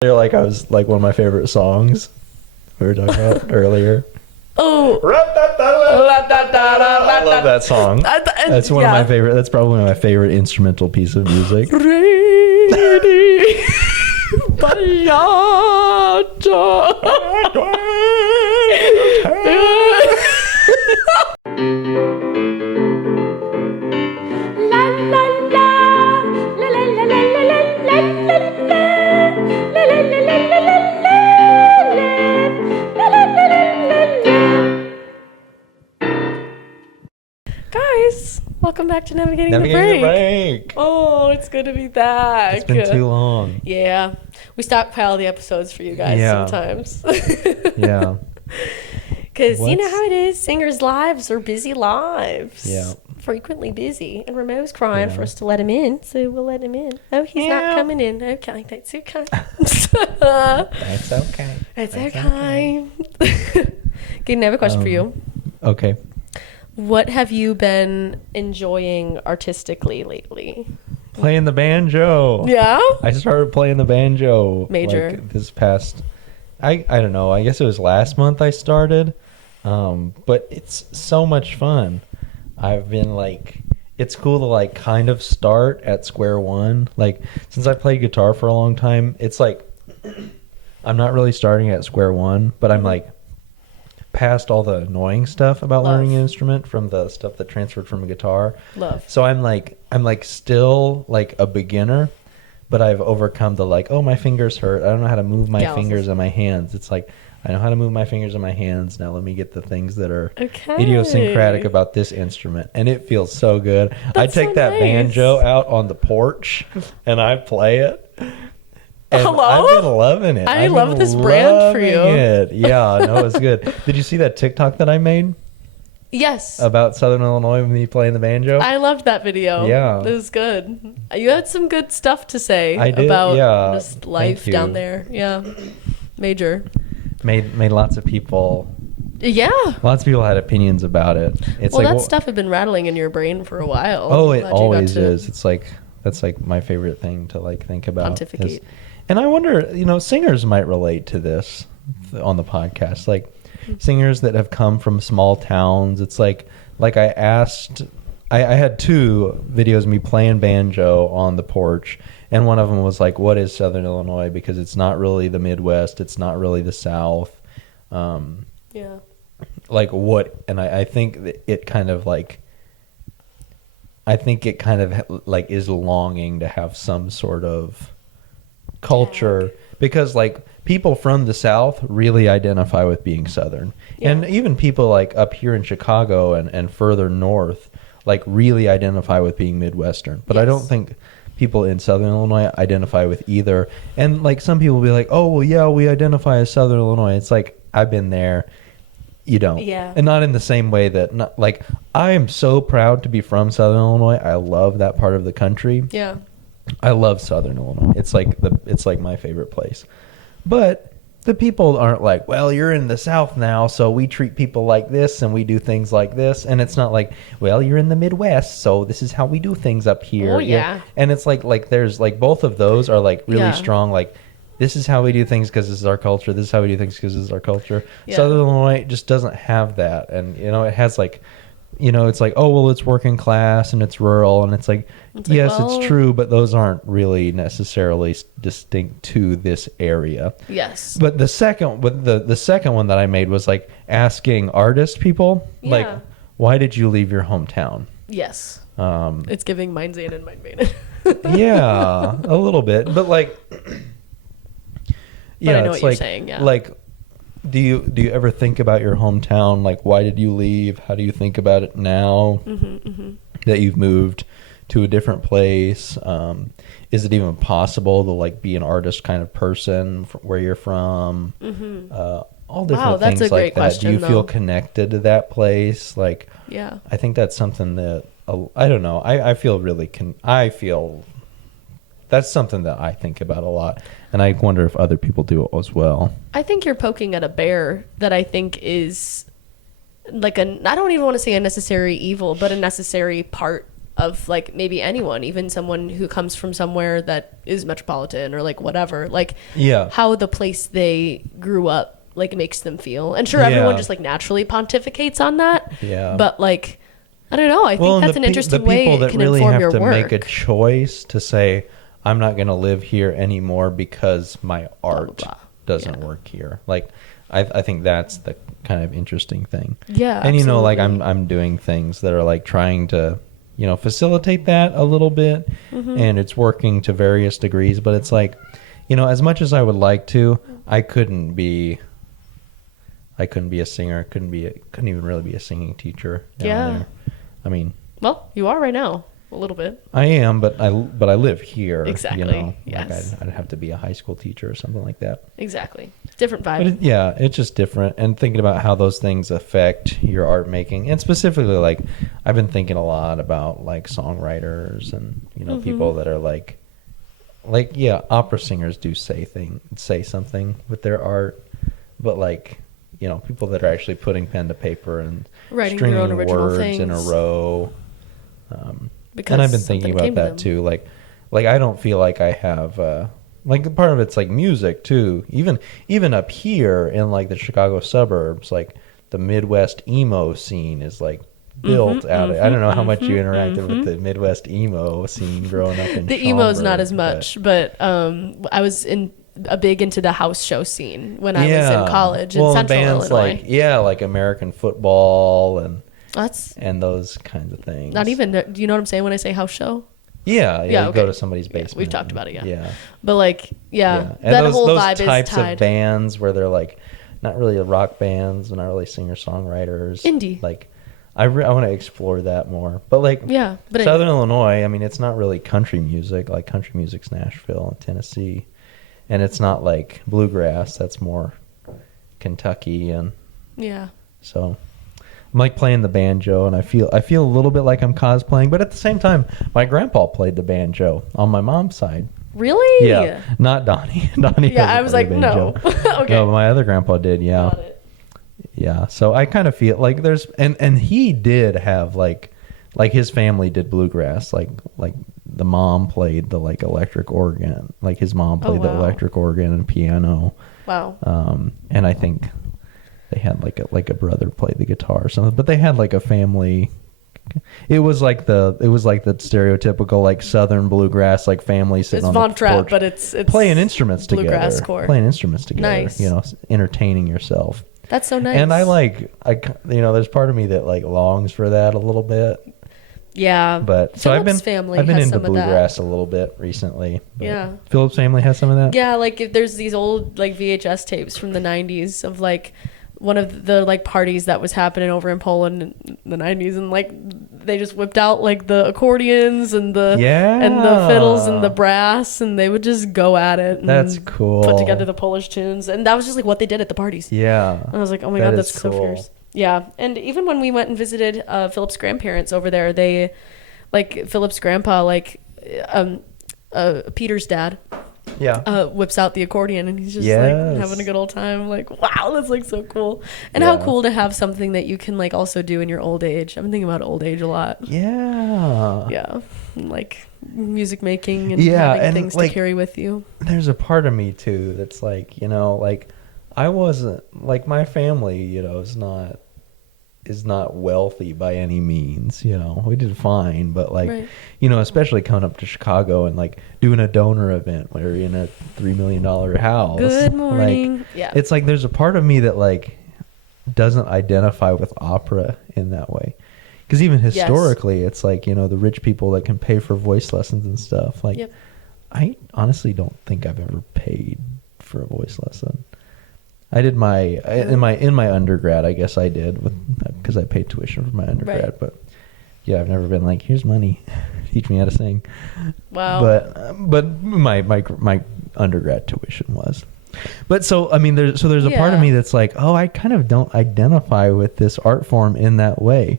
They're like I was like one of my favorite songs we were talking about earlier. Oh, I love that song. That's one of my favorite. That's probably one of my favorite instrumental piece of music. Guys, welcome back to Navigating the Break. Oh, it's good to be back. It's been too long. Yeah. We stockpile the episodes for you guys sometimes. Yeah. Because you know how it is. Singers' lives are busy lives. Yeah. Frequently busy. And Rameau's crying for us to let him in, so we'll let him in. Oh, he's not coming in. Okay, that's okay. That's okay. It's okay. Good, I have a question for you. Okay. What have you been enjoying artistically lately? Playing the banjo. Yeah? I started playing the banjo. Major. Like this past, I don't know. I guess it was last month I started. But it's so much fun. I've been like, it's cool to like kind of start at square one. Like since I played guitar for a long time, it's like, I'm not really starting at square one, but I'm like, past all the annoying stuff about learning an instrument from the stuff that transferred from a guitar. So I'm like still like a beginner, but I've overcome the like, oh, my fingers hurt. I don't know how to move my fingers and my hands. It's like, I know how to move my fingers and my hands. Now let me get the things that are idiosyncratic about this instrument. And it feels so good. I take that banjo out on the porch and I play it. And hello? I've been loving it. I love this brand for you. Yeah, no, it's good. Did you see that TikTok that I made? Yes. About Southern Illinois with me playing the banjo? I loved that video. Yeah. It was good. You had some good stuff to say about just life down there. Yeah. Major. Made lots of people. Yeah. Lots of people had opinions about it. It's well, like, that stuff had been rattling in your brain for a while. Oh, it always is. It's like, that's like my favorite thing to like think about. Pontificate. And I wonder, singers might relate to this on the podcast. Like singers that have come from small towns. It's like I asked, I had two videos of me playing banjo on the porch. And one of them was like, what is Southern Illinois? Because it's not really the Midwest. It's not really the South. Yeah. Like what? And I think that it kind of like, is longing to have some sort of culture because like people from the South really identify with being Southern. Yeah. And even people like up here in Chicago and further north like really identify with being Midwestern. But I don't think people in Southern Illinois identify with either. And like some people will be like, oh, well, yeah, we identify as Southern Illinois. It's like, I've been there. You don't. Yeah. And not in the same way that, not like, I am so proud to be from Southern Illinois. I love that part of the country. Yeah. I love Southern Illinois. It's like my favorite place. But the people aren't like, well, you're in the South now, so we treat people like this and we do things like this. And it's not like, well, you're in the Midwest, so this is how we do things up here. Oh, yeah. And it's like there's like both of those are like really strong. Like this is how we do things because this is our culture. This is how we do things because this is our culture. Yeah. Southern Illinois just doesn't have that. And, it has like, it's like, oh, well, it's working class and it's rural. And it's like, yes, it's true, but those aren't really necessarily distinct to this area. Yes. But the second one that I made was like asking artist people, like, why did you leave your hometown? Yes. It's giving Mein Zane and Mein Bane. Yeah, a little bit. But like, yeah, I know what you're saying, yeah. Like, do you ever think about your hometown? Like, why did you leave? How do you think about it now that you've moved to a different place? Is it even possible to like be an artist kind of person where you're from? All different things like that. Question, do you feel connected to that place? Like, yeah, I think that's something that I don't know. I feel really I feel that's something that I think about a lot, and I wonder if other people do it as well. I think you're poking at a bear that I think is like I don't even want to say a necessary evil, but a necessary part of like maybe anyone, even someone who comes from somewhere that is metropolitan or like whatever, like how the place they grew up like makes them feel. And sure, everyone just like naturally pontificates on that. Yeah. But like, I don't know. I think that's an interesting way it can really inform your work. The people that really have to make a choice to say, I'm not going to live here anymore because my art doesn't work here. Like, I think that's the kind of interesting thing. Yeah. And, you know, like I'm doing things that are like trying to, you know, facilitate that a little bit. And it's working to various degrees. But it's like, you know, as much as I would like to, I couldn't be a singer. Couldn't even really be a singing teacher down there. I mean, well, you are right now a little bit. I am, but I live here. Exactly. You know? Yes. Like I'd have to be a high school teacher or something like that. Exactly. Different vibe. But it's just different. And thinking about how those things affect your art making, and specifically, like I've been thinking a lot about like songwriters and you know people that are like opera singers do say something with their art, but like. You know, people that are actually putting pen to paper and writing stringing their own original words things in a row. And I've been thinking about that too. Like I don't feel like I have like part of it's like music too. Even up here in like the Chicago suburbs, like the Midwest emo scene is like built out. I don't know how much you interacted with the Midwest emo scene growing up in the emo's not as much, but I was big into the house show scene when I was in college in Central bands Illinois. Like American football and that's and those kinds of things. Not even. Do you know what I'm saying when I say house show? Yeah. You go to somebody's basement. We've talked about it. Yeah. But like, and that whole those vibe types is tied. of bands where they're like not really rock bands, not really singer songwriters, indie. Like, I want to explore that more. But like, but Southern Illinois, I mean, it's not really country music. Like country music's Nashville and Tennessee. And it's not like bluegrass. That's more Kentucky and so I'm like playing the banjo, and I feel a little bit like I'm cosplaying, but at the same time, my grandpa played the banjo on my mom's side. Really? Yeah, not Donnie. Donnie. I was like, no. Okay. No, my other grandpa did. Yeah. Got it. Yeah. So I kind of feel like there's and he did have like his family did bluegrass, like the mom played the like electric organ, like his mom played the electric organ and piano. Wow. And I think they had like a brother play the guitar or something, but they had like a family. It was like the stereotypical like Southern bluegrass like family sitting on the porch, but it's playing instruments bluegrass together, core. Playing instruments together. Nice. You know, entertaining yourself. That's so nice. And you know, there's part of me that like longs for that a little bit. Yeah. But so I've been into bluegrass a little bit recently. Yeah. Philip's family has some of that. Yeah, like if there's these old like VHS tapes from the 90s of like one of the like parties that was happening over in Poland in the 90s, and like they just whipped out like the accordions and the fiddles and the brass, and they would just go at it. And that's cool. Put together the Polish tunes, and that was just like what they did at the parties. Yeah. And I was like, oh my god, that's cool. So fierce. Yeah, and even when we went and visited Philip's grandparents over there, they like Philip's grandpa, like Peter's dad. Yeah. Whips out the accordion, and he's just like having a good old time. Like, wow, that's like so cool. And how cool to have something that you can like also do in your old age. I'm thinking about old age a lot. Yeah. Yeah. Like music making and having things like, to carry with you. There's a part of me too that's like, you know, like I wasn't like my family, you know, is not wealthy by any means, you know. We did fine, but like you know, especially coming up to Chicago and like doing a donor event where you're in a $3 million house. Good morning. Like, it's like there's a part of me that like doesn't identify with opera in that way. Because even historically, it's like, you know, the rich people that can pay for voice lessons and stuff. Like, I honestly don't think I've ever paid for a voice lesson. I did in my undergrad. I guess I did because I paid tuition for my undergrad. But yeah, I've never been like, here's money, teach me how to sing. Wow. But my undergrad tuition was. But so I mean, there's a part of me that's like, oh, I kind of don't identify with this art form in that way.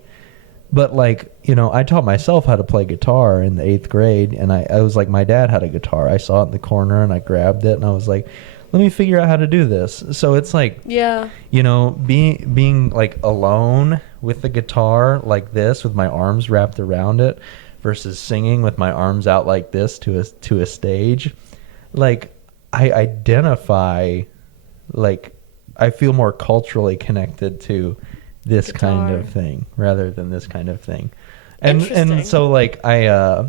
But like, you know, I taught myself how to play guitar in the 8th grade, and I was like, my dad had a guitar. I saw it in the corner, and I grabbed it, and I was like, let me figure out how to do this. So it's like, you know, being like alone with the guitar like this with my arms wrapped around it versus singing with my arms out like this to a stage, like I identify, like I feel more culturally connected to this kind of thing rather than this kind of thing. And so like I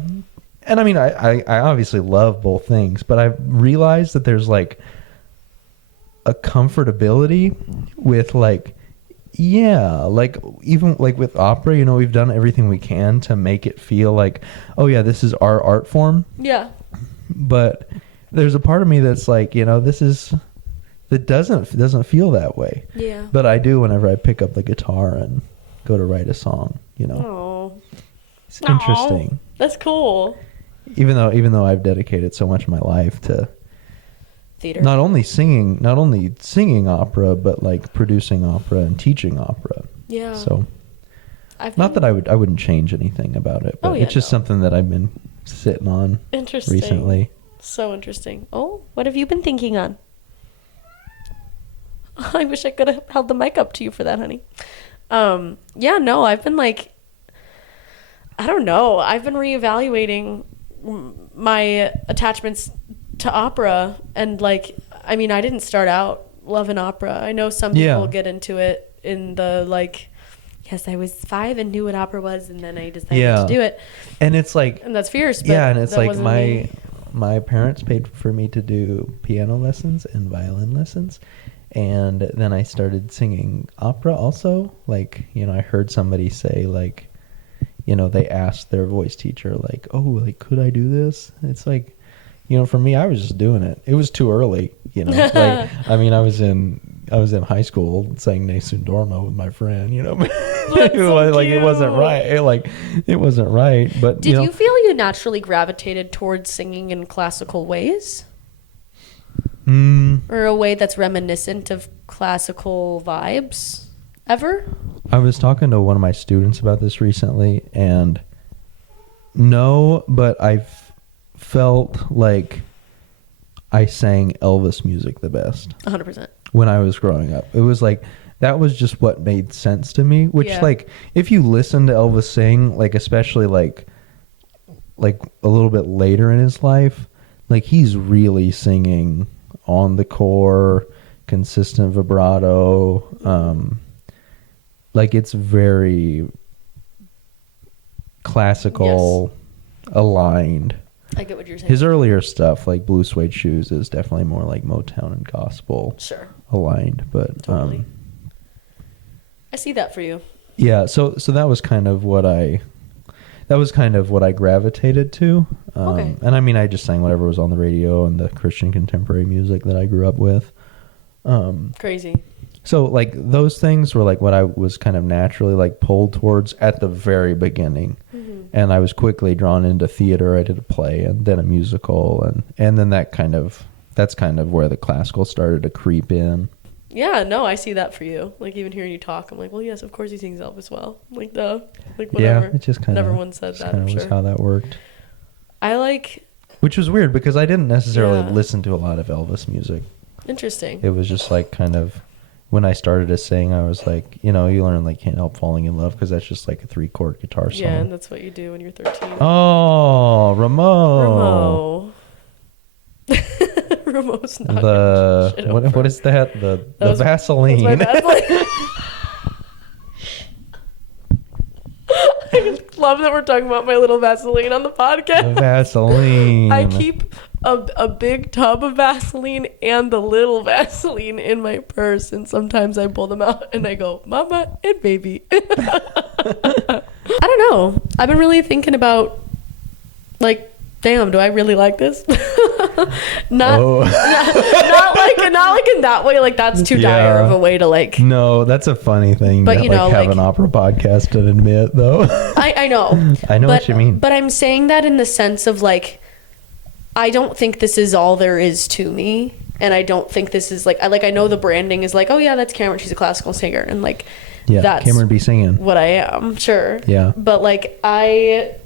mean I obviously love both things, but I've realized that there's like a comfortability with like, yeah, like even like with opera, you know, we've done everything we can to make it feel like, oh yeah, this is our art form. Yeah. But there's a part of me that's like, you know, that doesn't feel that way. Yeah. But I do whenever I pick up the guitar and go to write a song, you know. Oh. It's interesting. That's cool. Even though I've dedicated so much of my life to theater. Not only singing opera, but like producing opera and teaching opera. Yeah. So not that I wouldn't change anything about it, but it's just something that I've been sitting on recently. So interesting. Oh, what have you been thinking on? I wish I could have held the mic up to you for that, honey. Yeah, no, I've been like, I don't know. I've been reevaluating my attachments to opera, and like, I mean, I didn't start out loving opera. I know some people get into it in the like, yes, I was 5 and knew what opera was, and then I decided to do it. And it's like, and that's fierce. But and it's like my parents paid for me to do piano lessons and violin lessons. And then I started singing opera also. Like, you know, I heard somebody say like, you know, they asked their voice teacher like, oh, like, could I do this? It's like, you know, for me, I was just doing it. It was too early, you know. Like, I mean, I was in high school saying Nessun Dorma with my friend, you know. It wasn't right. It wasn't right. But did you feel you naturally gravitated towards singing in classical ways? Or a way that's reminiscent of classical vibes ever? I was talking to one of my students about this recently, and no, but I've felt like I sang Elvis music the best. 100%. When I was growing up. It was like, that was just what made sense to me, which like, if you listen to Elvis sing, like especially like a little bit later in his life, like he's really singing on the core, consistent vibrato, like it's very classical aligned. I get what you're saying. His earlier stuff, like Blue Suede Shoes, is definitely more like Motown and gospel aligned, but totally. I see that for you. Yeah, so that was kind of what I gravitated to. And I mean, I just sang whatever was on the radio and the Christian contemporary music that I grew up with. Crazy. So like those things were like what I was kind of naturally like pulled towards at the very beginning. Mm-hmm. And I was quickly drawn into theater. I did a play and then a musical, and then that's kind of where the classical started to creep in. Yeah, no, I see that for you. Like, even hearing you talk, I'm like, well, yes, of course he sings Elvis well. Like, duh. Like, whatever. Yeah, it just kind of... Everyone said that, I'm sure. was how that worked. I like... Which was weird, because I didn't necessarily listen to a lot of Elvis music. Interesting. It was just, like, kind of... When I started to sing, I was like, you know, you learn, like, Can't Help Falling in Love, because that's just, like, a 3-chord guitar song. Yeah, and that's what you do when you're 13. Oh, Ramo. Ramo's not what is that? The Vaseline. I love that we're talking about my little Vaseline on the podcast. The Vaseline. I keep a big tub of Vaseline and the little Vaseline in my purse, and sometimes I pull them out and I go, Mama and baby. I don't know. I've been really thinking about, like, damn, do I really like this? not like in that way. Like, that's too dire of a way to like. No, that's a funny thing. But you know, like, have an opera podcast and admit though. I know. I know what you mean. But I'm saying that in the sense of like, I don't think this is all there is to me, and I don't think this is like I know the branding is like, oh yeah, that's Cameron. She's a classical singer, and like, that's Cameron be singing what I am. Sure. Yeah. But like I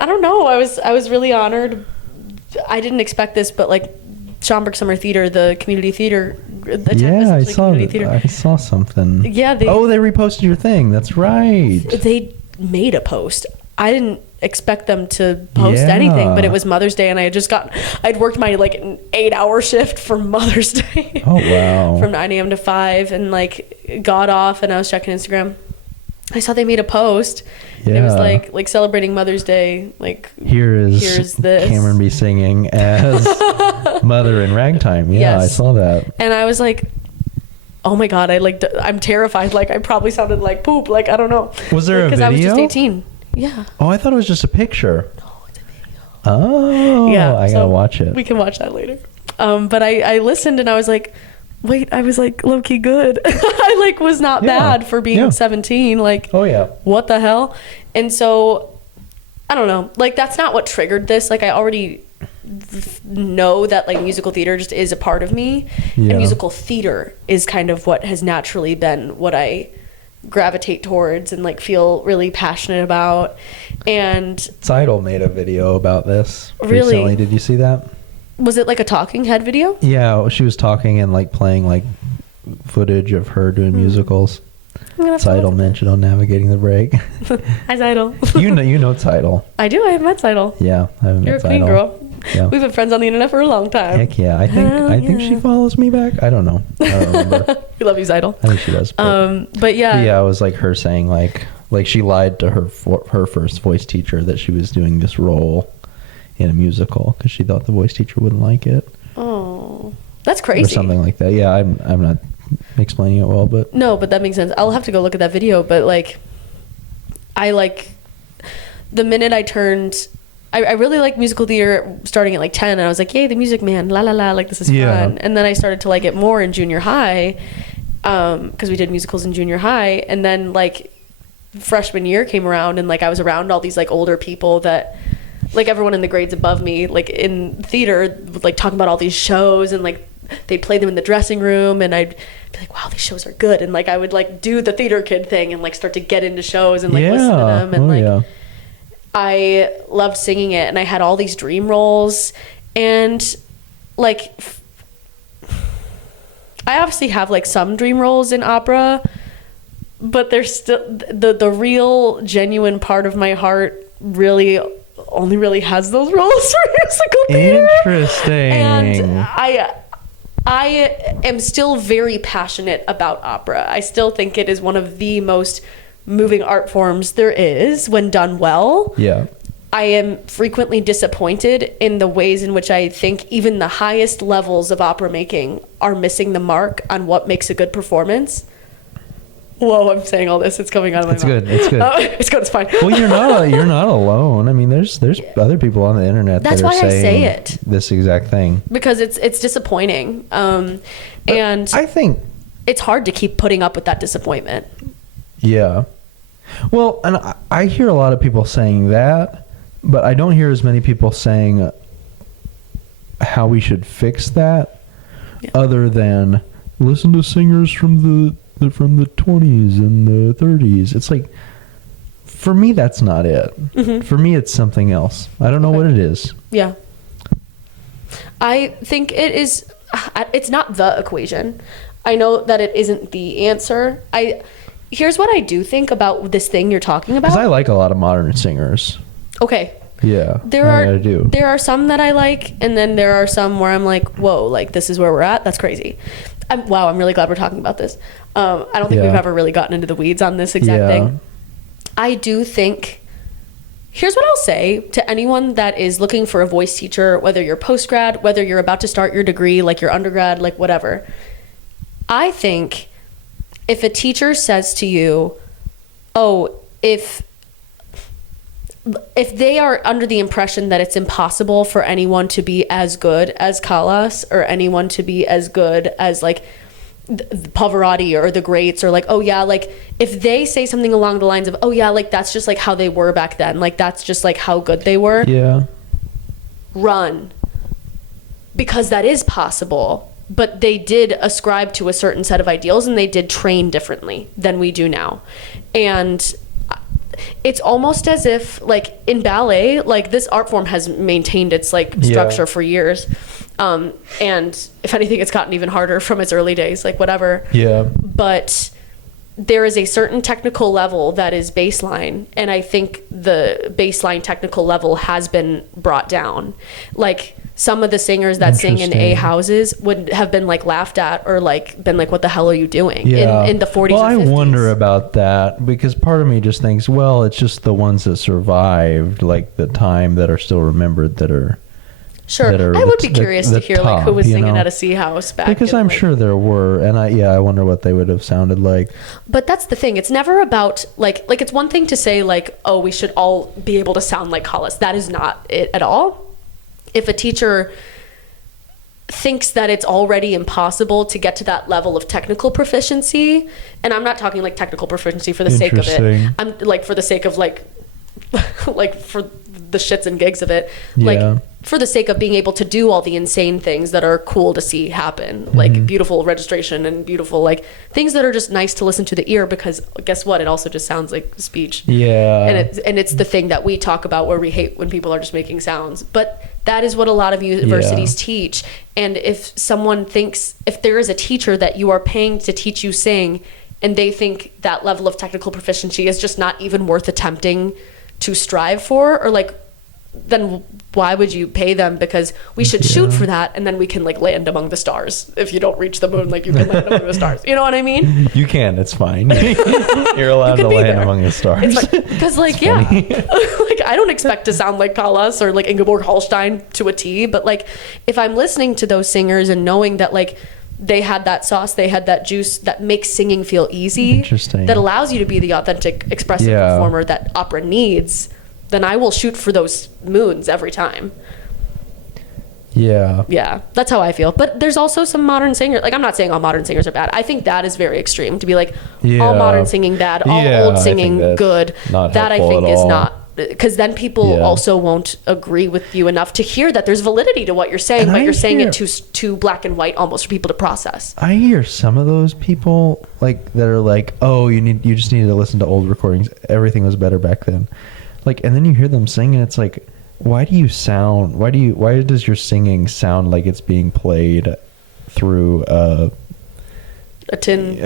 don't know. I was really honored. I didn't expect this, but like Schaumburg Summer Theater, the community theater. I saw something. Yeah. They reposted your thing. That's right. They made a post. I didn't expect them to post anything, but it was Mother's Day, and I'd worked my like 8-hour shift for Mother's Day. Oh wow. From 9 a.m. to 5, and like got off, and I was checking Instagram. I saw they made a post. And it was like celebrating Mother's Day. Like here's this. Cameron be singing as Mother in Ragtime. Yeah, yes. I saw that. And I was like, oh my God, I'm terrified. Like I probably sounded like poop. Like I don't know. Was there a video? Because I was just 18. Yeah. Oh, I thought it was just a picture. No, it's a video. Oh, yeah. I gotta watch it. We can watch that later. But I listened and I was like, wait, I was like low key good. I like was not bad for being 17. Like, oh yeah, what the hell? And so, I don't know. Like that's not what triggered this. Like I already know that like musical theater just is a part of me, and musical theater is kind of what has naturally been what I gravitate towards and like feel really passionate about. And Seidel made a video about this recently. Really? Did you see that? Was it like a talking head video? Yeah, she was talking and like playing like footage of her doing musicals. Seidel mentioned on Navigating the Break. Hi Seidel. you know Seidel. I do. I have met Seidel. Yeah, I haven't met Seidel. You're a queen, girl. Yeah. We've been friends on the internet for a long time. Heck yeah. I think she follows me back. I don't know. I don't remember. We love you, Seidel. I think she does. But yeah. Yeah, it was like her saying like she lied to her first voice teacher that she was doing this role in a musical because she thought the voice teacher wouldn't like it. Oh, that's crazy. Or something like that. Yeah, I'm not explaining it well, but no, but that makes sense. I'll have to go look at that video. But like, I like the minute I turned. I really like musical theater starting at like 10, and I was like, yay, the Music Man, la la la, like this is fun. And then I started to like it more in junior high, because we did musicals in junior high. And then like freshman year came around, and like I was around all these like older people that like everyone in the grades above me, like in theater, would like talk about all these shows, and like they'd play them in the dressing room, and I'd be like, wow, these shows are good. And like I would like do the theater kid thing and like start to get into shows and like listen to them, and I loved singing it, and I had all these dream roles, and like I obviously have like some dream roles in opera, but there's still the real genuine part of my heart really only really has those roles for musical theater. Interesting. And I am still very passionate about opera. I still think it is one of the most moving art forms there is when done well. Yeah. I am frequently disappointed in the ways in which I think even the highest levels of opera making are missing the mark on what makes a good performance. Whoa, I'm saying all this. It's coming out of my mouth. It's good. It's good. It's fine. Well, you're not alone. I mean, there's other people on the internet that are saying this exact thing. Because it's disappointing. And I think it's hard to keep putting up with that disappointment. Yeah. Well, and I hear a lot of people saying that, but I don't hear as many people saying how we should fix that, other than listen to singers from the 20s and the 30s. It's like, for me, that's not it. Mm-hmm. For me, it's something else. I don't know what it is. Yeah. I think it's not the equation. I know that it isn't the answer. Here's what I do think about this thing you're talking about. Because I like a lot of modern singers. Okay. Yeah. I do. There are some that I like, and then there are some where I'm like, whoa, like this is where we're at. That's crazy. I'm really glad we're talking about this. I don't think we've ever really gotten into the weeds on this exact thing. I do think, here's what I'll say to anyone that is looking for a voice teacher, whether you're post-grad, whether you're about to start your degree, like your undergrad, like whatever. I think if a teacher says to you, oh, if they are under the impression that it's impossible for anyone to be as good as Callas, or anyone to be as good as like Pavarotti or the greats, or like, oh yeah, like if they say something along the lines of, oh yeah, like that's just like how they were back then, like that's just like how good they were. Yeah. Run. Because that is possible. But they did ascribe to a certain set of ideals, and they did train differently than we do now. And it's almost as if, like, in ballet, like, this art form has maintained its, like, structure for years. And if anything, it's gotten even harder from its early days, like, whatever. Yeah. But there is a certain technical level that is baseline, and I think the baseline technical level has been brought down. Like, some of the singers that sing in A houses would have been like laughed at, or like been like, what the hell are you doing in the 40s or 50s? I wonder about that, because part of me just thinks, well, it's just the ones that survived like the time that are still remembered that are sure. I would be curious to hear like who was singing at a C house back, because I'm sure there were, and I wonder what they would have sounded like. But that's the thing, it's never about like it's one thing to say like, oh, we should all be able to sound like Hollis. That is not it at all. If a teacher thinks that it's already impossible to get to that level of technical proficiency, and I'm not talking like technical proficiency for the sake of it, I'm like for the sake of like for the shits and gigs of it, like for the sake of being able to do all the insane things that are cool to see happen, like beautiful registration and beautiful like things that are just nice to listen to the ear, because guess what, it also just sounds like speech. And it's the thing that we talk about where we hate when people are just making sounds, but that is what a lot of universities teach. And if someone thinks, if there is a teacher that you are paying to teach you sing, and they think that level of technical proficiency is just not even worth attempting to strive for, or like, then why would you pay them? Because we should shoot for that, and then we can like land among the stars. If you don't reach the moon, like you can land among the stars. You know what I mean? You can. It's fine. You're allowed to land among the stars. Because like like I don't expect to sound like Callas or like Ingeborg Hallstein to a T, but like if I'm listening to those singers and knowing that like they had that sauce, they had that juice that makes singing feel easy, that allows you to be the authentic, expressive performer that opera needs, then I will shoot for those moons every time. Yeah, that's how I feel. But there's also some modern singers, like I'm not saying all modern singers are bad. I think that is very extreme to be like all modern singing bad, all old singing good. That I think is not, because then people also won't agree with you enough to hear that there's validity to what you're saying, but you're saying it too black and white almost for people to process. I hear some of those people like that are like, oh, you just need to listen to old recordings. Everything was better back then. Like, and then you hear them sing, and it's like, why does your singing sound like it's being played through a tin?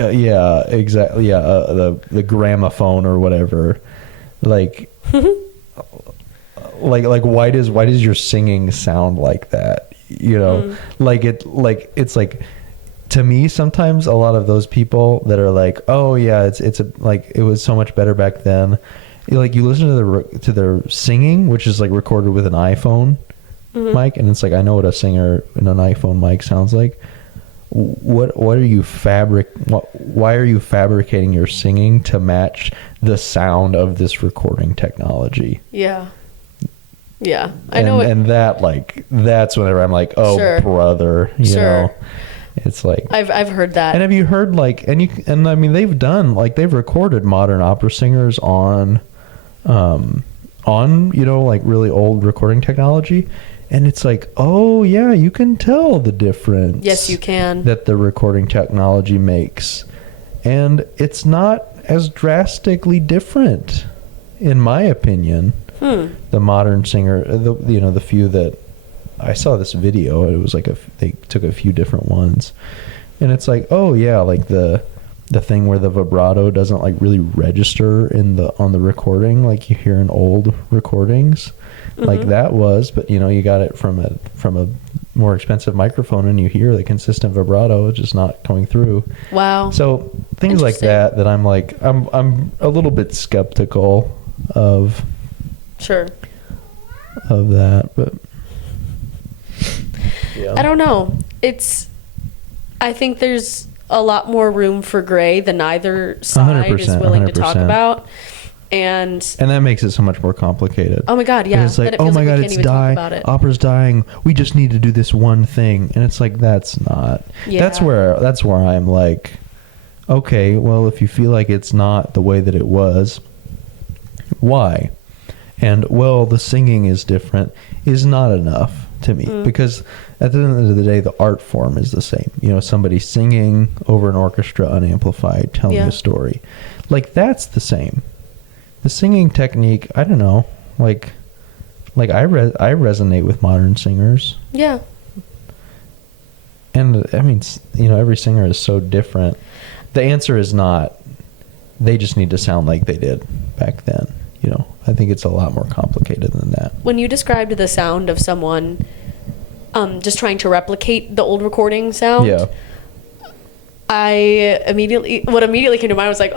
Exactly. The gramophone or whatever. Like, like why does your singing sound like that? You know, it's like, to me, sometimes a lot of those people that are like, oh yeah, it's like it was so much better back then. Like, you listen to their singing, which is like recorded with an iPhone mic, and it's like, I know what a singer in an iPhone mic sounds like. Why are you fabricating your singing to match the sound of this recording technology? I know. And that's whenever I'm like, oh, brother, you know. It's like, I've heard that. And have you heard like, and I mean, they've recorded modern opera singers on like really old recording technology, and it's like, oh yeah, you can tell the difference. Yes, you can. That the recording technology makes, and it's not as drastically different, in my opinion. The modern singer, the few that I saw this video, it was like they took a few different ones, and it's like, oh yeah, like the thing where the vibrato doesn't like really register on the recording like you hear in old recordings, like that was, but you got it from a more expensive microphone, and you hear the consistent vibrato just not coming through. Wow. So things like that I'm like, I'm a little bit skeptical of that, but I don't know. I think there's a lot more room for gray than either side is willing to talk about. And that makes it so much more complicated. Oh my God, yeah. It's like, oh my God, it's dying. Opera's dying. We just need to do this one thing. And it's like, that's not. Yeah. That's where I'm like, okay, well, if you feel like it's not the way that it was, why? And, well, the singing is different is not enough to me, because at the end of the day, the art form is the same. Somebody singing over an orchestra unamplified, telling a story. Like, that's the same. The singing technique, I don't know, like I resonate with modern singers. Yeah. And I mean, every singer is so different. The answer is not they just need to sound like they did back then. You know, I think it's a lot more complicated than that. When you described the sound of someone just trying to replicate the old recording sound, Yeah. what immediately came to mind was like,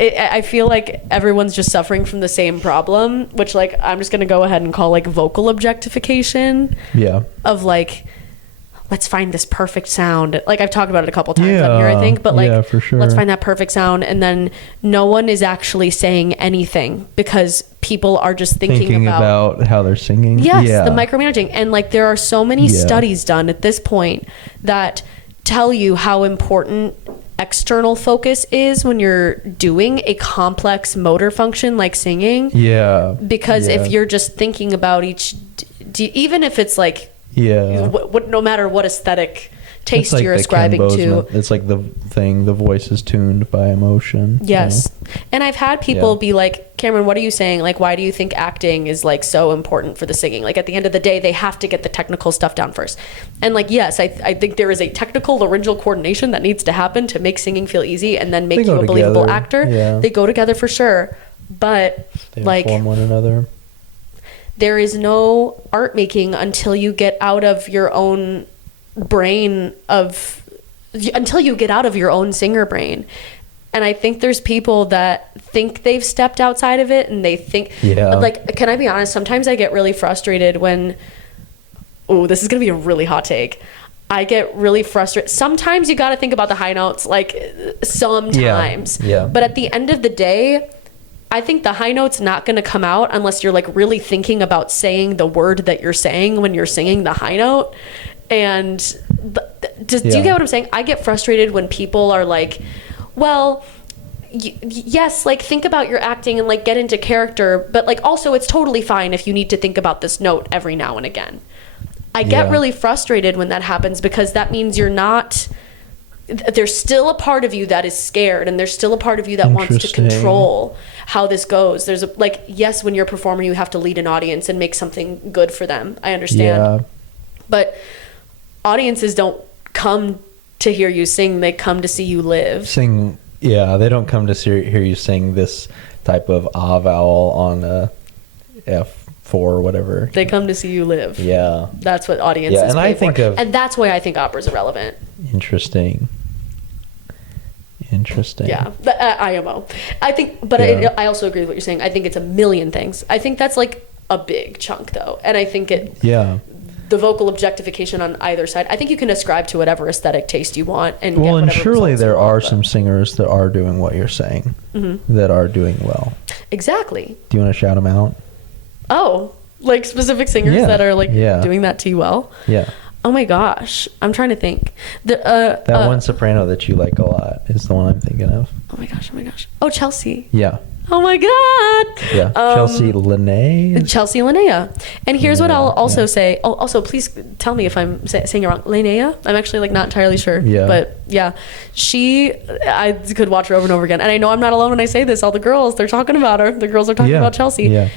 I feel like everyone's just suffering from the same problem, which like I'm just gonna go ahead and call like vocal objectification. Yeah. Of like, let's find this perfect sound. Like I've talked about it a couple times on here, I think, but like, for sure. let's find that perfect sound, and then no one is actually saying anything because people are just thinking about how they're singing. Yes, the micromanaging, and like there are so many studies done at this point that tell you how important external focus is when you're doing a complex motor function like singing. Yeah. Because if you're just thinking about even if it's like, no matter what aesthetic taste like you're ascribing to, it's like the voice is tuned by emotion. Yes. And I've had people be like, Cameron, what are you saying? Like, why do you think acting is like so important for the singing? Like at the end of the day, they have to get the technical stuff down first. And like, yes, I think there is a technical laryngeal coordination that needs to happen to make singing feel easy and then make you a believable actor. Yeah. They go together for sure. But they like inform one another. There is no art making until you get out of your own brain until you get out of your own singer brain. And I think there's people that think they've stepped outside of it, and they think like, can I be honest, sometimes I get really frustrated when this is gonna be a really hot take. I get really frustrated. Sometimes you got to think about the high notes, like sometimes. But at the end of the day, I think the high note's not going to come out unless you're like really thinking about saying the word that you're saying when you're singing the high note. And do you get what I'm saying? I get frustrated when people are like, well, yes, like think about your acting and like get into character, but like also it's totally fine if you need to think about this note every now and again. I get really frustrated when that happens because that means there's still a part of you that is scared, and there's still a part of you that wants to control how this goes. There's yes, when you're a performer, you have to lead an audience and make something good for them. I understand. But audiences don't come to hear you sing. They come to see you live. They don't come to hear you sing this type of ah vowel on a F4 or whatever. They come to see you live. Yeah. That's what audiences pay for. And that's why I think opera's irrelevant. Interesting. Yeah, IMO. I think, but I also agree with what you're saying. I think it's a million things. I think that's like a big chunk though. And I think the vocal objectication on either side, I think you can ascribe to whatever aesthetic taste you want. And surely there are some singers that are doing what you're saying, that are doing well. Exactly. Do you want to shout them out? Oh, like specific singers that are like doing that to you well? Yeah. Oh my gosh, I'm trying to think. That one soprano that you like a lot is the one I'm thinking of. Oh my gosh. Oh, Chelsea. Yeah. Oh my God. Yeah. Chelsea Linnea. And here's what I'll also say. Oh, also, please tell me if I'm saying it wrong. Linnea? I'm actually like not entirely sure. Yeah. But yeah, I could watch her over and over again. And I know I'm not alone when I say this. All the girls, they're talking about her. The girls are talking about Chelsea. Yeah.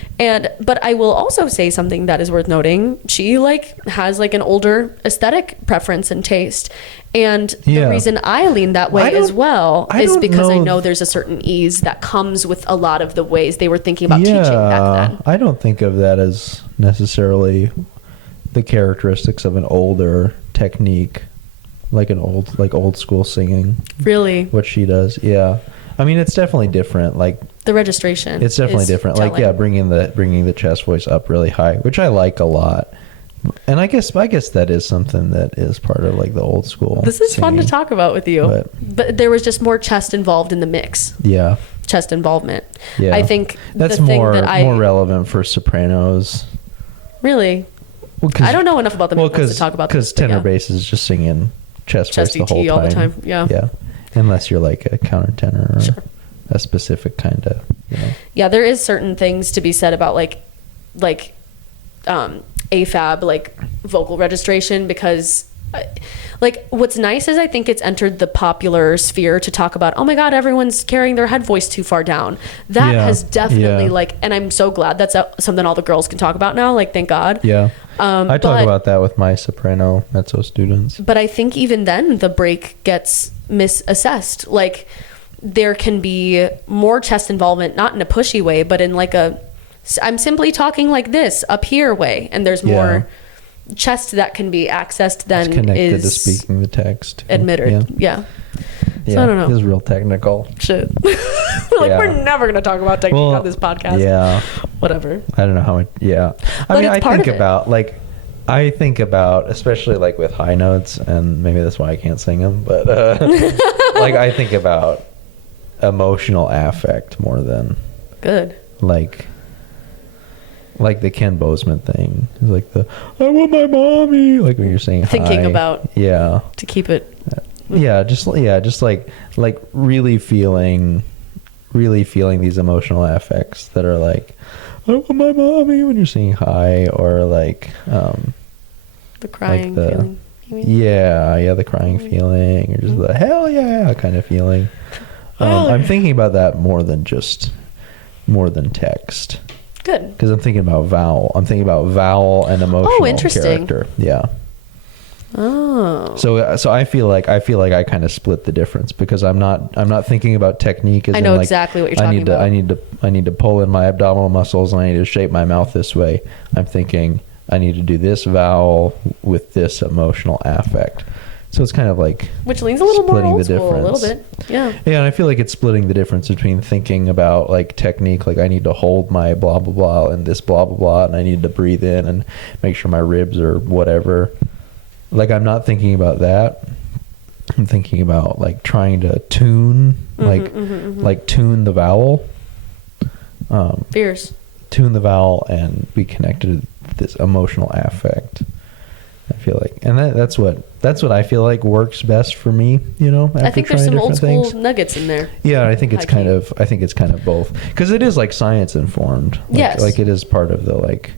But I will also say something that is worth noting. She like has like an older aesthetic preference and taste. And the reason I lean that way as well is because I know there's a certain ease that comes with a lot of the ways they were thinking about teaching back then. I don't think of that as necessarily the characteristics of an older technique, like old school singing. Really? What she does, yeah. I mean, it's definitely different. Like the registration. It's definitely different. Telling. Like bringing the chest voice up really high, which I like a lot. And I guess that is something that is part of like the old school. This is fun to talk about with you. But there was just more chest involved in the mix. Yeah. Chest involvement. Yeah. I think that's more relevant for sopranos. Really? Well, I don't know enough about the mix to talk about this. Because tenor bass is just singing chest voice the whole time. all the time. Yeah. Yeah. Unless you're like a countertenor or a specific kind of, Yeah, there is certain things to be said about like AFAB, like vocal registration, because like what's nice is I think it's entered the popular sphere to talk about, oh my God, everyone's carrying their head voice too far down. That has definitely like, and I'm so glad that's something all the girls can talk about now, like thank God. Yeah. I talk about that with my soprano mezzo students. But I think even then the break gets misassessed. Like there can be more chest involvement, not in a pushy way, but in like I'm simply talking like this up here way, and there's more chest that can be accessed than it's connected is to speaking the text. admitted. Yeah. So I don't know. This is real technical shit. We're never gonna talk about technique on this podcast. Yeah. Whatever. I don't know how much. Yeah. I mean, I think about especially like with high notes, and maybe that's why I can't sing them, but like I think about emotional affect more than good. Like the Ken Bozeman thing. It's like I want my mommy. Like when you're saying thinking hi. About to keep it. Just like really feeling these emotional affects that are like, I want my mommy when you're saying hi, or like the crying like feeling. The crying feeling, or just the hell yeah kind of feeling. I'm thinking about that more than text. Good. Because I'm thinking about vowel. I'm thinking about vowel and emotional character. Yeah. Oh. So I feel like I kind of split the difference, because I'm not thinking about technique as I know in like, exactly what you're talking about. I need to pull in my abdominal muscles, and I need to shape my mouth this way. I'm thinking I need to do this vowel with this emotional affect. So it's kind of like which leans a little more old school, a little bit. Yeah. Yeah, and I feel like it's splitting the difference between thinking about like technique, like I need to hold my blah blah blah and this blah blah blah, and I need to breathe in and make sure my ribs are whatever. Like I'm not thinking about that. I'm thinking about like trying to tune, like tune the vowel. Fierce. Tune the vowel and be connected to this emotional affect. I feel like, and that's what I feel like works best for me. After I think there's some old school things. nuggets in there. Yeah, I think it's kind of both, because it is like science informed. Yes. Like it is part of the like.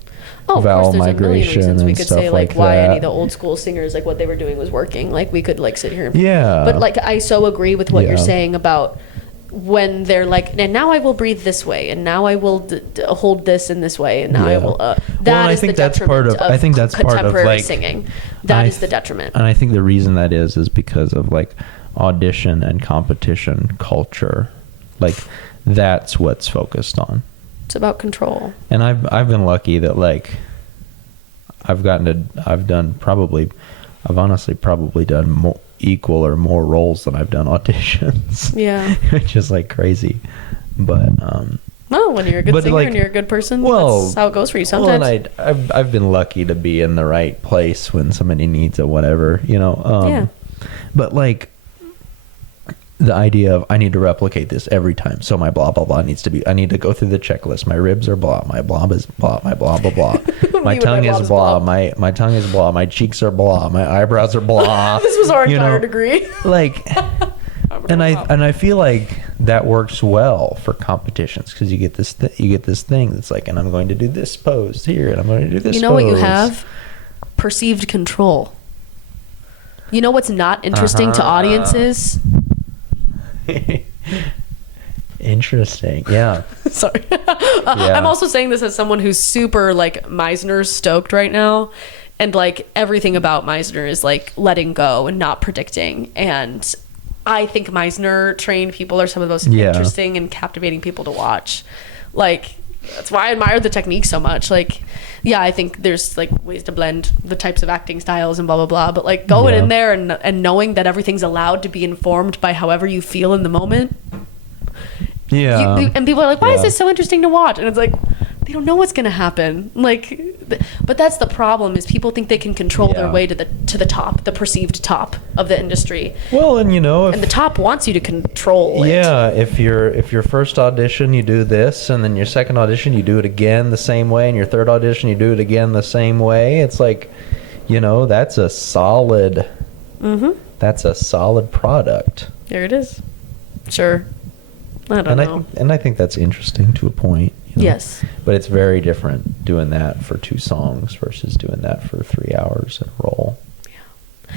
Oh, of vowel course, there's migration a million reasons and we could stuff say like why that. any of the old school singers, like what they were doing was working. Like we could like sit here and but like I so agree with what you're saying about when they're like, and now I will breathe this way, and now I will hold this in this way, and now I will that is the detriment of contemporary singing. That is the detriment. And I think the reason that is because of like audition and competition culture. Like that's what's focused on. It's about control. And I've been lucky that like I've honestly probably done more equal or more roles than I've done auditions. Yeah. Which is like crazy. But well, when you're a good singer and you're a good person, that's how it goes for you sometimes. Well, and I've been lucky to be in the right place when somebody needs a whatever, yeah. But like the idea of I need to replicate this every time. So my blah, blah, blah I need to go through the checklist. My ribs are blah. My blob is blah. My blah, blah, blah. My tongue is blah. My tongue is blah. My cheeks are blah. My eyebrows are blah. This was our entire degree. Like, and I feel like that works well for competitions, because you get this thing that's like, and I'm going to do this pose here, and I'm going to do this. You know pose. what you have? Perceived control. You know what's not interesting to audiences? Interesting. Yeah. Sorry. I'm also saying this as someone who's super like Meisner stoked right now, and like everything about Meisner is like letting go and not predicting, and I think Meisner trained people are some of the most interesting and captivating people to watch. Like that's why I admire the technique so much. Like, yeah, I think there's like ways to blend the types of acting styles and blah blah blah, but like going in there and knowing that everything's allowed to be informed by however you feel in the moment. Yeah. And people are like, why is this so interesting to watch? And it's like, they don't know what's going to happen. Like, but that's the problem, is people think they can control their way to the top, the perceived top of the industry. Well, and and the top wants you to control it. Yeah, if your first audition you do this, and then your second audition you do it again the same way, and your third audition you do it again the same way, it's like, that's a solid. That's a solid product. There it is. Sure. I don't know. And I think that's interesting to a point. Yes. But it's very different doing that for 2 songs versus doing that for 3 hours in a roll. Yeah.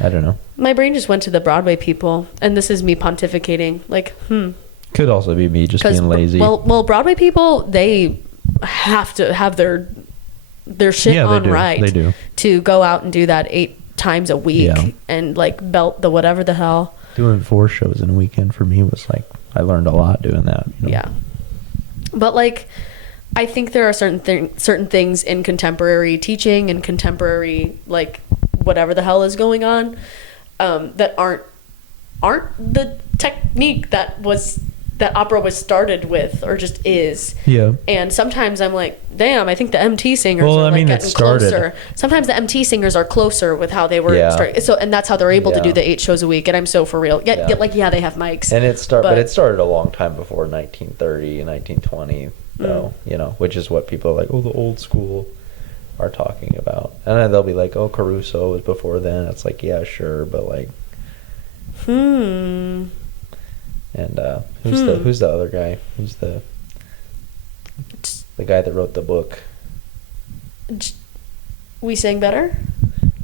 I don't know. My brain just went to the Broadway people, and this is me pontificating. Like, Could also be me just being lazy. Well, Broadway people, they have to have their shit on right. They do. To go out and do that 8 times a week and like belt the whatever the hell. Doing 4 shows in a weekend for me was like, I learned a lot doing that. Yeah. But like, I think there are certain things in contemporary teaching and contemporary, like, whatever the hell is going on, that aren't the technique that opera was started with, or just is. Yeah. And sometimes I'm like, damn, I think the MT singers are like getting closer. Sometimes the MT singers are closer with how they were starting. So, and that's how they're able to do the 8 shows a week. And I'm so for real. They have mics. And it started a long time before 1930, 1920, though, which is what people are like, oh, the old school are talking about. And then they'll be like, oh, Caruso was before then. It's like, yeah, sure, but like, And who's the other guy? Who's the guy that wrote the book? We Sang Better?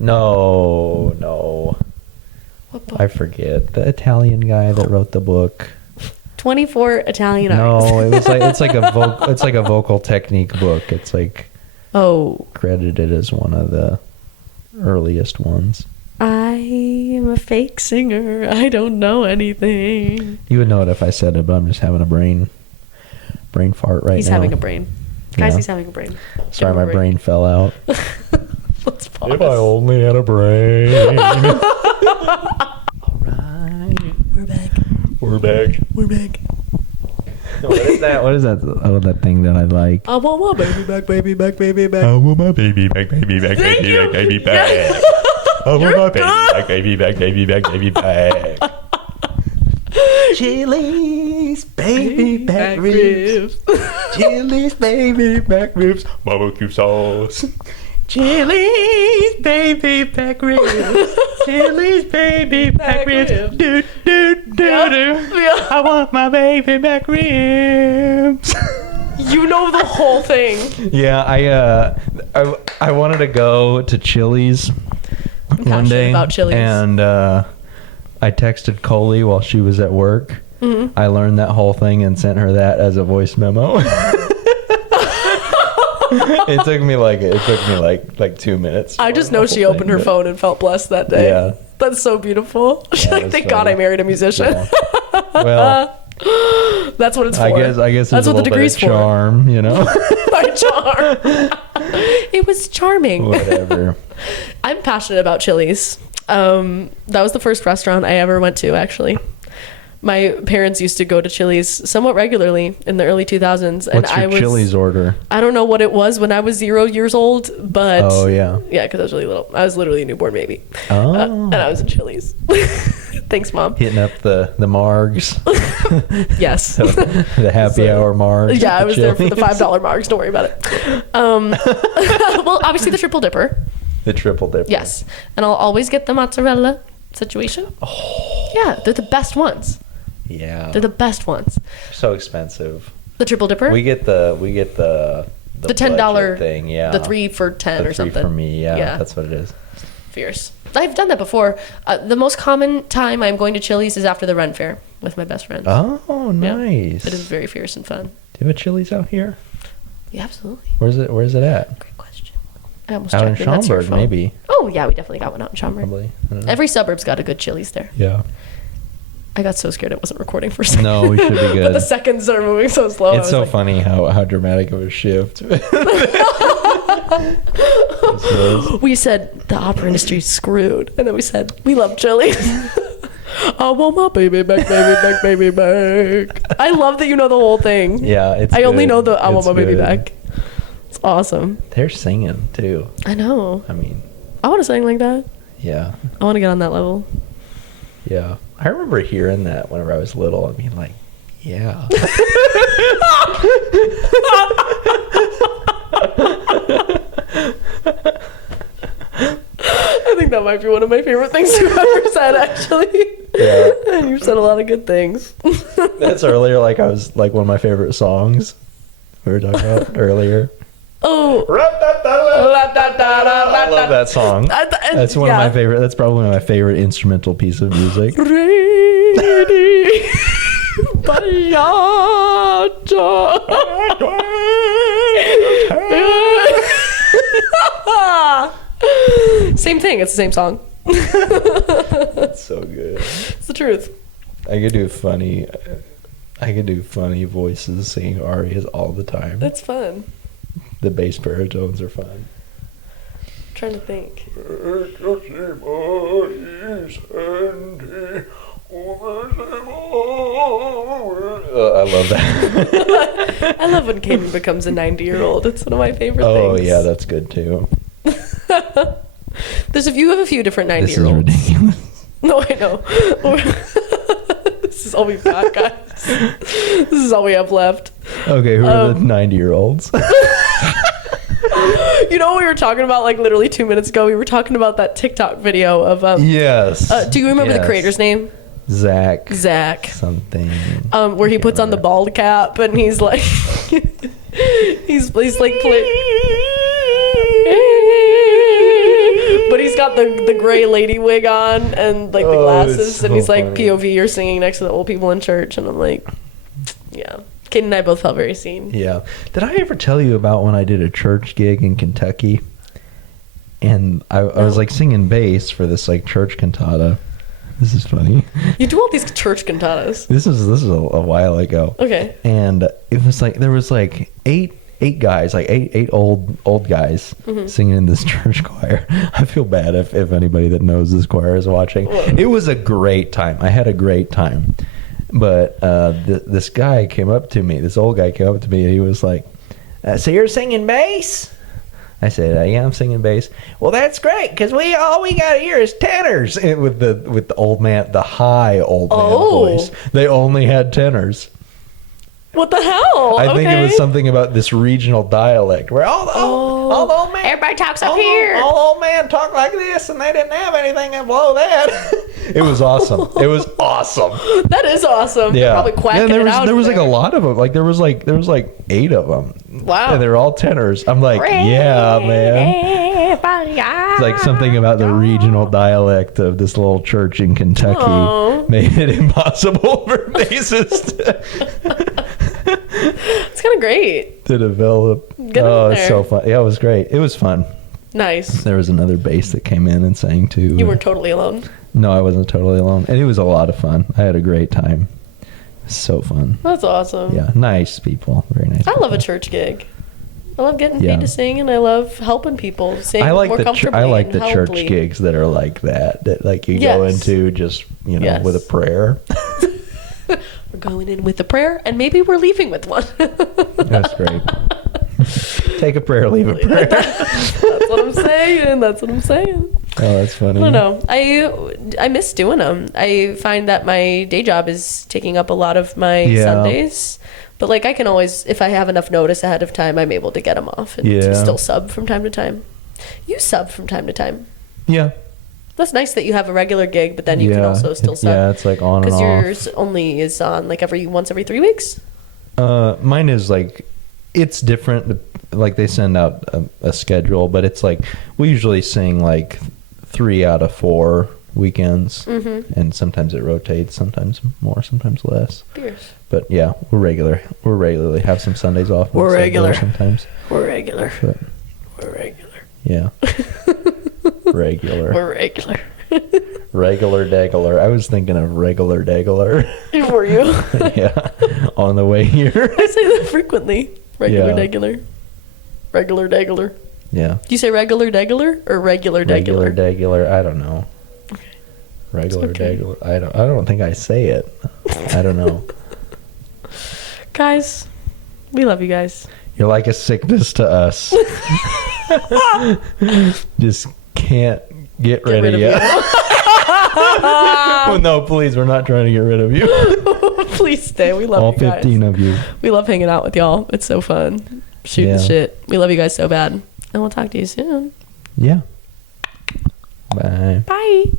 No. What book? I forget. The Italian guy that wrote the book. 24 Italian Artists. No, it was like it's like a vocal technique book. It's like credited as one of the earliest ones. I am a fake singer. I don't know anything. You would know it if I said it, but I'm just having a brain fart right now. He's having a brain. Guys, he's having a brain. Sorry, my brain fell out. Let's pause. If I only had a brain. All right. We're back. What is that? What is that? Oh, that thing that I like. I want my baby back, baby back, baby back. I want my baby back, baby back, baby back, baby back. I want my baby back, baby back, baby back, baby back. Chili's baby back ribs. Chili's baby back ribs. Barbecue sauce. Chili's baby back ribs. Chili's baby back ribs. Do do do do. I want my baby back ribs. You know the whole thing. Yeah, I wanted to go to Chili's one day about Chili's. And I texted Coley while she was at work. Mm-hmm. I learned that whole thing and sent her that as a voice memo. It took me like 2 minutes. I just know she opened her phone and felt blessed that day. Yeah, that's so beautiful. She's like, thank God I married a musician. Yeah. Well, that's what it's for. I guess that's what the degree's for. Charm, My charm. It was charming. Whatever. I'm passionate about Chili's. That was the first restaurant I ever went to, actually. My parents used to go to Chili's somewhat regularly in the early 2000s. What's your Chili's order? I don't know what it was when I was 0 years old, but... Oh, yeah. Yeah, because I was really little. I was literally a newborn baby. Oh. And I was in Chili's. Thanks, Mom. Hitting up the margs. Yes. The happy hour margs. Yeah, I was there for the $5 margs. Don't worry about it. Well, obviously the triple dipper. The triple dipper. Yes. And I'll always get the mozzarella situation. Oh. Yeah, they're the best ones. Yeah. They're the best ones. So expensive. The triple dipper? We get the $10 thing, yeah. The 3 for 10 or something. 3 for me, yeah. That's what it is. Fierce. I've done that before. The most common time I'm going to Chili's is after the Ren Fair with my best friends. Oh, nice. Yeah. It is very fierce and fun. Do you have a Chili's out here? Yeah, absolutely. Where's it at? Great question. I almost out in Schaumburg, maybe. Oh, yeah, we definitely got one out in Schaumburg. Probably. Every suburb's got a good Chili's there. Yeah. I got so scared it wasn't recording for a second. No, we should be good. But the seconds are moving so slow. It's so funny how dramatic of a shift. We said the opera industry's screwed, and then we said we love Chili's. I want my baby back, baby back, baby back. I love that you know the whole thing. Yeah, it's. I only know the I want my baby back. It's awesome. They're singing too. I know. I mean, I want to sing like that. Yeah. I want to get on that level. Yeah. I remember hearing that whenever I was little. I mean, like, yeah. I think that might be one of my favorite things you've ever said, actually. Yeah. And you've said a lot of good things. That's earlier, like, I was, like, one of my favorite songs we were talking about earlier. Oh. I love that song. That's one of my favorite. That's probably one of my favorite instrumental piece of music. Same thing. It's the same song. That's so good. It's the truth. I could do funny voices singing arias all the time. That's fun. The bass baritones are fun. I'm trying to think. I love that. I love when Caden becomes a 90-year-old. It's one of my favorite things. Oh yeah, that's good too. You have a few different 90-year-olds. This is ridiculous. No, I know. This is all we've got, guys. This is all we have left. Okay, who are the 90-year-olds? You know what we were talking about like literally 2 minutes ago? We were talking about that TikTok video of yes. Do you remember the creator's name? Zach something. Where he puts on the bald cap and he's like he's like but he's got the gray lady wig on and like the glasses and he's like, funny. POV, you're singing next to the old people in church, and I'm like, yeah. Kate and I both felt very seen. Yeah. Did I ever tell you about when I did a church gig in Kentucky? And I was like singing bass for this like church cantata. This is funny. You do all these church cantatas. This is a while ago. Okay. And it was like there was like eight guys, like eight old guys singing in this church choir. I feel bad if anybody that knows this choir is watching. Whoa. It was a great time. I had a great time. But this guy came up to me, this old guy came up to me, and he was like, so you're singing bass? I said, yeah, I'm singing bass. Well, that's great, because all we got here is tenors. And with the old man, the high old man voice. They only had tenors. What the hell? I think it was something about this regional dialect where all the old man, everybody talks up here. All old men talk like this, and they didn't have anything below that. It was awesome. It was awesome. That is awesome. Yeah, probably quacking there it was out. There was like a lot of them. Like there was like 8 of them. Wow. And they're all tenors. I'm like, yeah, man. It's like something about the regional dialect of this little church in Kentucky made it impossible for bassists it's kind of great to develop. It's so fun. Yeah, it was great. It was fun. Nice. There was another bass that came in and sang too. You weren't totally alone. No, I wasn't totally alone. And it was a lot of fun. I had a great time. So fun. That's awesome. Yeah, nice people. Very nice people. I love a church gig. I love getting paid to sing, and I love helping people sing more comfortably. I like the church gigs that are like that like you go into just, with a prayer. We're going in with a prayer, and maybe we're leaving with one. That's great. Take a prayer, leave a prayer. That's what I'm saying. Oh, that's funny. I don't know. I miss doing them. I find that my day job is taking up a lot of my Sundays. But like I can always, if I have enough notice ahead of time, I'm able to get them off and to still sub from time to time. You sub from time to time. Yeah. That's nice that you have a regular gig, but then you can also still sub. Yeah, it's like on and off. Because yours only is on like once every 3 weeks? Mine is like, it's different. Like they send out a schedule, but it's like, we usually sing like 3 out of 4 weekends. And sometimes it rotates, sometimes more, sometimes less. Fierce. But yeah, we're regular. We're regularly have some Sundays off. We're regular. Sometimes. We're regular. But, we're regular. Yeah. Regular. We're regular. Regular degular. I was thinking of regular degular. Were you? Yeah. On the way here. I say that frequently. Regular degular. Regular degular. Yeah. Do you say regular degular or regular degular? Regular degular. I don't know. Okay. Regular degular. I don't think I say it. I don't know. Guys, we love you guys. You're like a sickness to us. Just can't get rid of you. Well, no, please, we're not trying to get rid of you. Please stay. We love all you guys. 15 of you. We love hanging out with y'all. It's so fun. Shooting shit. We love you guys so bad. And we'll talk to you soon. Yeah. Bye. Bye.